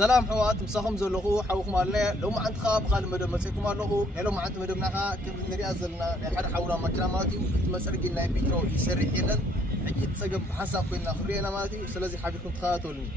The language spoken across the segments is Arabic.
سلام حوات مساهم زلقو حوكم عليه لو ما عند خاب خال مدام مسيكم عليه لو ما عند مدام نها كم نري أزلنا لحد حولا مكان ماتي مسرق لنا بيترو يسرق لنا حكي تسقم حسب كنا خرينا ماتي سلازي حبيكم تخاطرني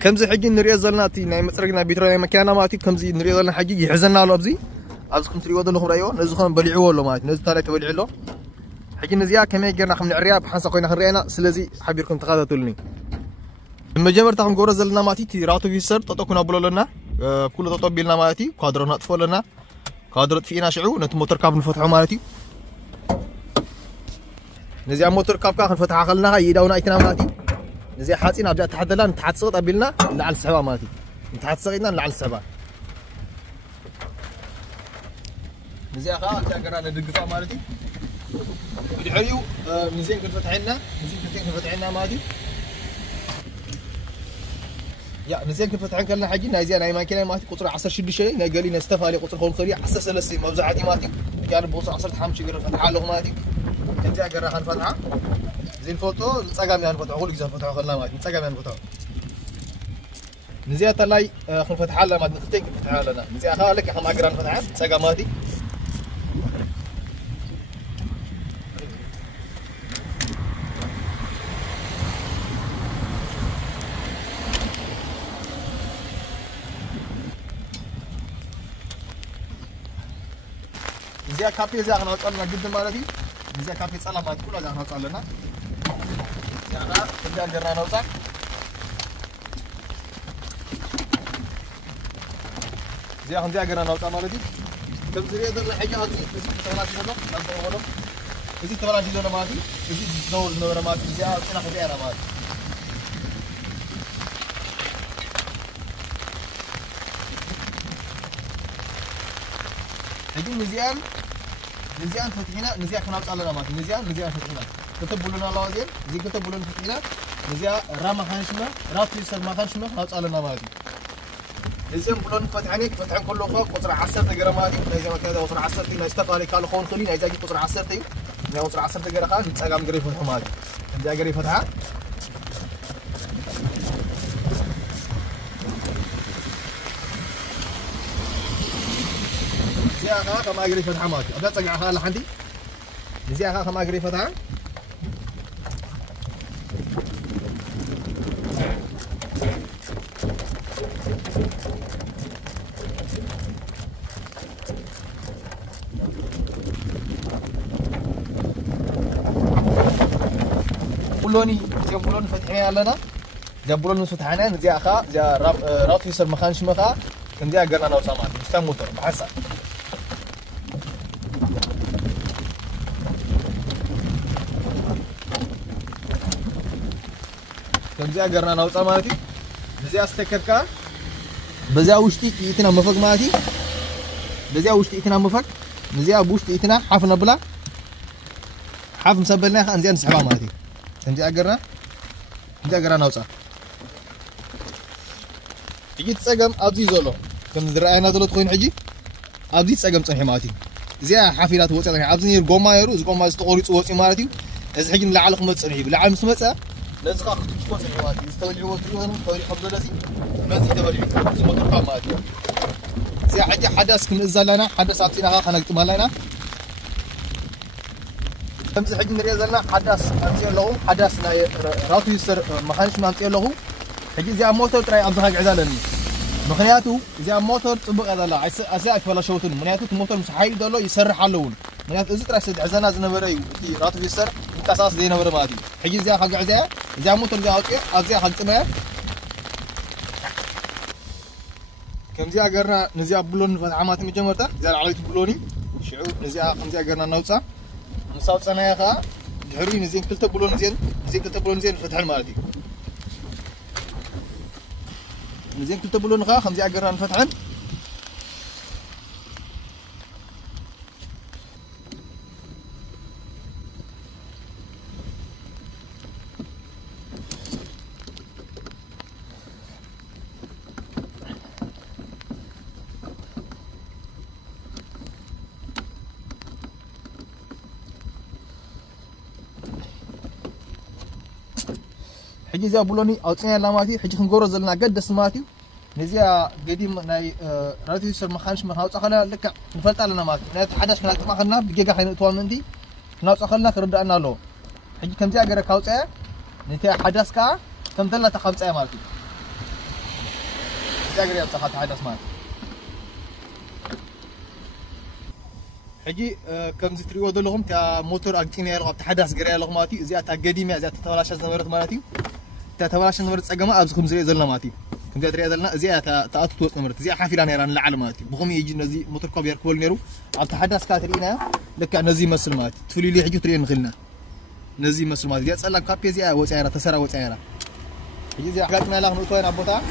كم زي حكي نري أزلنا تي ناي مسرقنا بيترو ناي مكان ماتي كم زي نري أزلنا حكي يحزننا على أبزي عاوزكم تري وضع لهم رأيو نزخون بلعوا ولا ماتي نزل ثلاثة بلع له حكي نزيا كم يجرنا خمن الرياب حسب كنا خرينا سلازي حبيكم تخاطرني المجمر تاعهم غورز لنا ماتي تي راتو فيسر تطوكنا بلولنا كل تطبي لنا ماتي كادرنا طفلنا كادرت فينا شعو نت موتور كاب نفتحو مالتي نزي موتور كاب كا نفتح خلنا يداونا ايتنا مالتي نزي حاصين ابدا تحدلنا نتحت صوت ابلنا لعل السحبه مالتي نتحت صغينا لعل السحبه نزي اخا تاقرا ندقفا مالتي بدحيو ميزين كنفتحنا ميزين كنفتحنا مالتي يا نزين كيف فتحن كلنا حاجي نايزي انا ماكينه ماتي قطر 10 شد شيء نا قال لي نستفالي قطر خول خلي 10 سلسي مبزعتي ماتي كان بوص 10 حامش غير فتحها له ماتي انت اقرا خان فتحه زين فوتو صقام يعني فتحه كل جزء فتحه خلنا ماتي صقام يعني فتحه نزيات لاي خل فتحها لنا ما نختك فتحها لنا نزي اخا لك احنا اقرا فتحه صقام ماتي زي كافي زي احنا وصلنا جدا مالتي زي كافي صلا مالتي كلها زي احنا وصلنا يعني كده جرنا نوصل زي احنا زي جرنا نوصل مالتي كم زي هذا حاجه هذه تبغى تقول له اذا تبغى تجي له مالتي اذا نور مالتي زي انا خدي انا مالتي هجين نزيان فتحنا نزيان خنا وصلنا مالتي نزيان فتحنا كتبوا لنا لازم زي كتبوا لنا فتحنا نزيان راما خانشنا راتي سر ما خانشنا وصلنا مالتي نزيان بلون فتحني فتحن كله فوق قطر 10 تقرا مالتي زي ما كذا قطر 10 تي استفالي قالوا خون خلينا اذا قطر 10 تي يا قطر 10 تقرا خان تسقام قري فتح مالتي اذا قري فتحه زيها كما أجري فتحة ماتي أبدا تقع خال لحدي زيها كما أجري فتحة بلوني زي بلون فتحنا لنا زي بلون فتحنا زي أخا زي راب يصير مخان شمخا كم زي أجرنا نوصامات مستم موتور بحسن كم زي أجرنا نوصل مالتي بزي أستكركا بزي أوشتي إتنا مفك مالتي بزي أوشتي إتنا مفك بزي أبوشتي إتنا حاف نبلا حاف مسبلنا خان زي نسحبها مالتي كم زي أجرنا نوصل يجي تسقم أبزي زولو كم زرعنا زولو تخوين حجي أبزي تسقم صحي مالتي زي حافلات وصل يعني أبزي الجوما يرو الجوما يستقوري تصوصي مالتي إذا حجي لعلق متصنعي لعل مسمسة لازم أخذ تشوف الحوادث يستوي وتريهم طريق حب لازم مازي تبلع زي ما تفهم مالتي زي حدث كن إزالنا حدث عطينا خا نقطع مالنا كم حجي نري زلنا حدث أنتي لهم حدث راتو يسر ما خانش ما أنتي لهم حجي زي موتور ترى أبزها عزالني مخنياتو زي موتور طبق هذا لا أساك ولا شوتن منياتو موتور مسحيل دولو يسرح حلون منياتو إذا ترى سد عزنا زنبري راتو يسر كاساس زي نبر ماتي حجي زي حق عزا زي موتور زي أوكي أزي حق ما كم زي أجرنا نزي بلون فتحات مجمرته زي على بلوني شعور نزي كم زي أجرنا نوصا مصاب سنة يا خا حري نزين كلتا بلون زين فتح المالتي نزين كلتا بلون خا خمسة أجرنا فتحن حجي زي بلوني أو تسمع لاماتي حجي خنقورة زلنا قد سماتي نزيا قديم ناي راتو يسر مخانش مخاوص أخلا لك نفلت على نمات نات حدث نات ما خلنا بجيجا حين أطول من دي ناوص أخلنا كردنا له حجي كم زي أجر كاوص نتا حدث كا كم دلنا تخاوص مالتي زي أجر يتصحت حدث مالتي حجي كم زي تريو دلهم تا موتور أكتيني رغب تحدث جري لهم مالتي زي أتقديمة زي تتولاش زمرت مالتي تتولاش زمرت أجمع أبزخم زي زلنا مالتي كم جات رياضلنا زي تأتو توت نمرت زي حافلان يران العلماتي بقوم يجي نزي موتور كوب يركول نيرو عم تحدث كاترينا لك نزي مسل ماتي تفلي لي حجي ترين غلنا نزي مسل ماتي زي تسألك كابي زي وسعيرة تسرى وسعيرة يجي زي حاجات ما له نوتوين أبوتا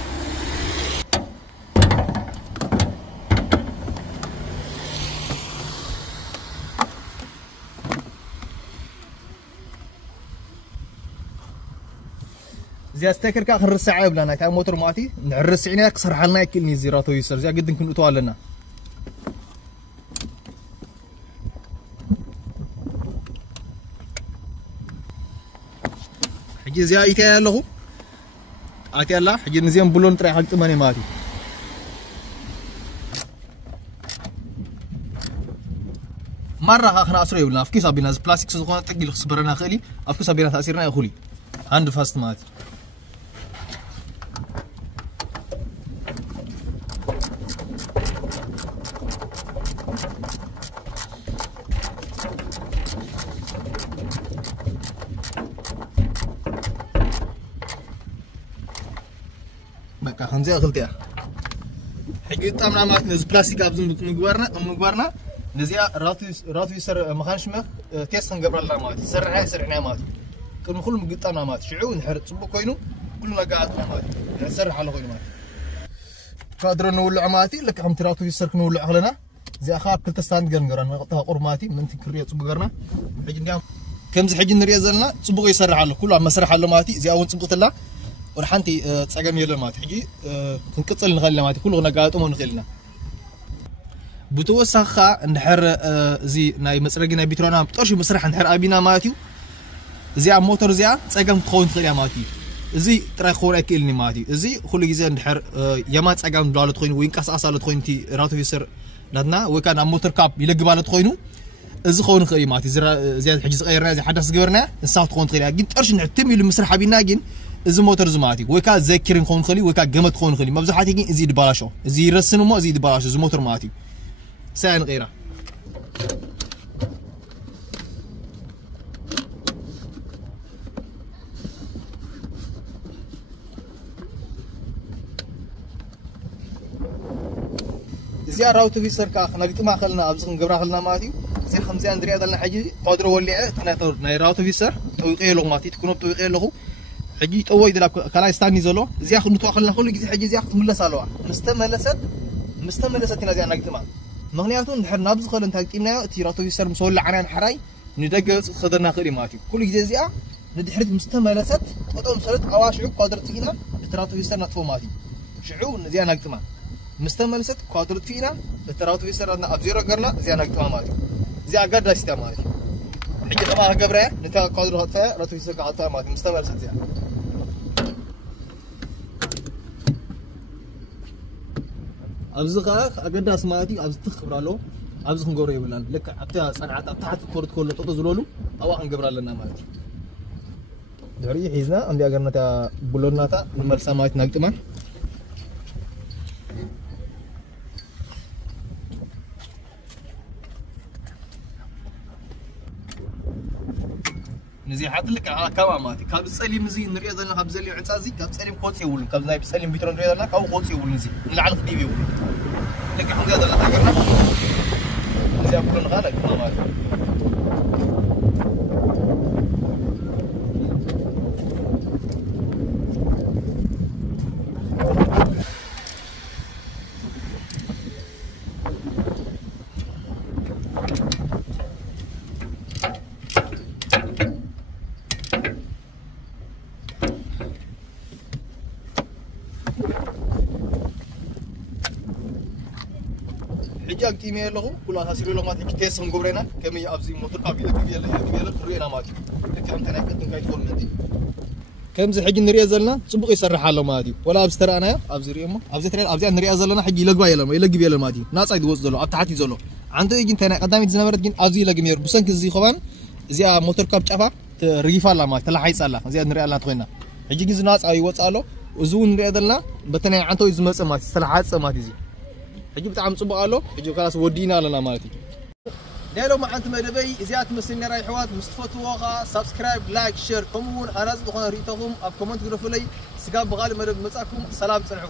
زي استكر كا خرس ساعه بلانا تاع موتور ماتي نعرس عينيك صرح لنا يكلني زيراتو يسر زي قد نكون نتوال لنا حجي زي ايتي يالله اتي الله حجي نزيم بلون طري حق طماني ماتي مره اخنا اسرو يبلنا افكيس ابينا بلاستيك زغون طقيل خصبرنا خلي افكيس ابينا تاثيرنا يخولي عند فاست ماتي بقى خنزي اغلطيا حقي طامنا مات نز بلاستيك ابزم مغبرنا نزيا راتو يسر مخانشمه تيست نقبرنا مات سرعنا مات كل كل مقطعنا مات شعو نحرق صبو كوينو كلنا قاعد مات نسرح على كوينو مات قادر نولع ماتي لك عم تراتو يسر نولع لنا زي اخاب كل تستاند غنغران نقطها قرماتي من انت كريه صبو غرنا حجي نديام كمز حجي نري زلنا صبو يسرح له كل مسرح له ماتي زي اون صبقتلا ورحنتي تصقم يله مات حجي كنقصل نخلي ماتي كل نقاطو نخلنا بتوسخا نحر زي ناي مسرقنا بيترونا بطرش مسرح نحر ابينا ماتيو زي موتور زي تصقم تخون تخليا ماتي زي تراي خور اكلني ماتي زي كل غيزه نحر يما تصقم دالت خوين وينقاس اسالت خوينتي راتو يسر لدنا وكان موتور كاب يلقبالت خوينو زي خون خي ماتي زي حجي صغيرنا زي حدث غيرنا نساو تخون تخليا كن طرش نعتم يل مسرح ابينا كن زي موتور زماتي وكا ذكرين خون خلي وكا قمت خون خلي مبزحاتي كن زي دبالاشو زي يرسنو مو زي دبالاشو زي موتور ماتي ساين غيره زي راوتو في سركا نقط ما خلنا ابزخن قبره خلنا ماتي زي خمسه اندري هذا حجي قادر ولعه تناثر ناي راوتو في سر توقي له ماتي تكونوا توقي له حجي طوي دلا كلا استاني زلو زي اخذ نتو خلنا كل غزي حجي زي اخذ ملسالوا مستملست زي نقط ما مغنياتو نحر نابز خل انت قيمنا تيراتو يسر مسول عنا حراي ندغص خدنا خدي ماتي كل غزي زيا ندحرت مستملست قطو مسلت اواشعو قادر تينا تراتو يسر نطفو ماتي شعو زي نقطما مستملست قادر تينا تراتو يسر ابزيرو غرنا زي نقطما ماتي زي اقدر استا ماتي حجي طما قبره نتا قادر هطا راتو يسر قاطا ماتي مستملست زي أبزخ أقدر أسمعتي أبزخ برالو أبزخ نقول يبلان لك أبتها صنعت تحت كورت كله تطزلولو أو أنقبر لنا مالتي داري حيزنا أم بيأجرنا تا بلورنا تا نمر سماعت نقطمان نزي حط لك كما ماتي كاب سليم زي نري ذلنا كاب زلي عصازي كاب سليم كوت يقول كاب زي سليم بيترون نري ذلنا كاب كوت يقول نزي نلعب خديبي يقول لك حمد هذا لا تقرنا زي أقول غالك ما ماتي حجاج تيمي له كلها هسيرو له ما تكتيس نقبرنا كمية أبزي موتور قابلة كبيرة كبيرة كبيرة ماتي لكن أنت ناكد نكاي تقول مندي كم زي حجي نريا زلنا صبغ يسرح له مادي ولا أبسترأنا يا أبزري أمه أبزري نريا زلنا حجي لقوا يلا يلقي بيلا مادي ناس عيد وصلوا أبتحتي زلوا عنده يجي تنا قدامي زنبرت جين أزي لقي مير بسنك زي خوان زي موتور كاب شافا ريفا لا ما تلا حيس الله زي نريا الله تخينا حجي جين ناس عيد وصلوا وزون نريا زلنا بتنا عنده يزمس مات سلحات سماتي زي حجي بتعم صبغ له حجي خلاص ودينا لنا مالتي ديالو ما أنت مدبي إذا تمسلني راي حوات مستفطوا وغا سبسكرايب لايك شير كومون أنا زدخون ريتهم أب كومنت قولوا فلي سقاب بغالي مدب مساكم سلام سنعو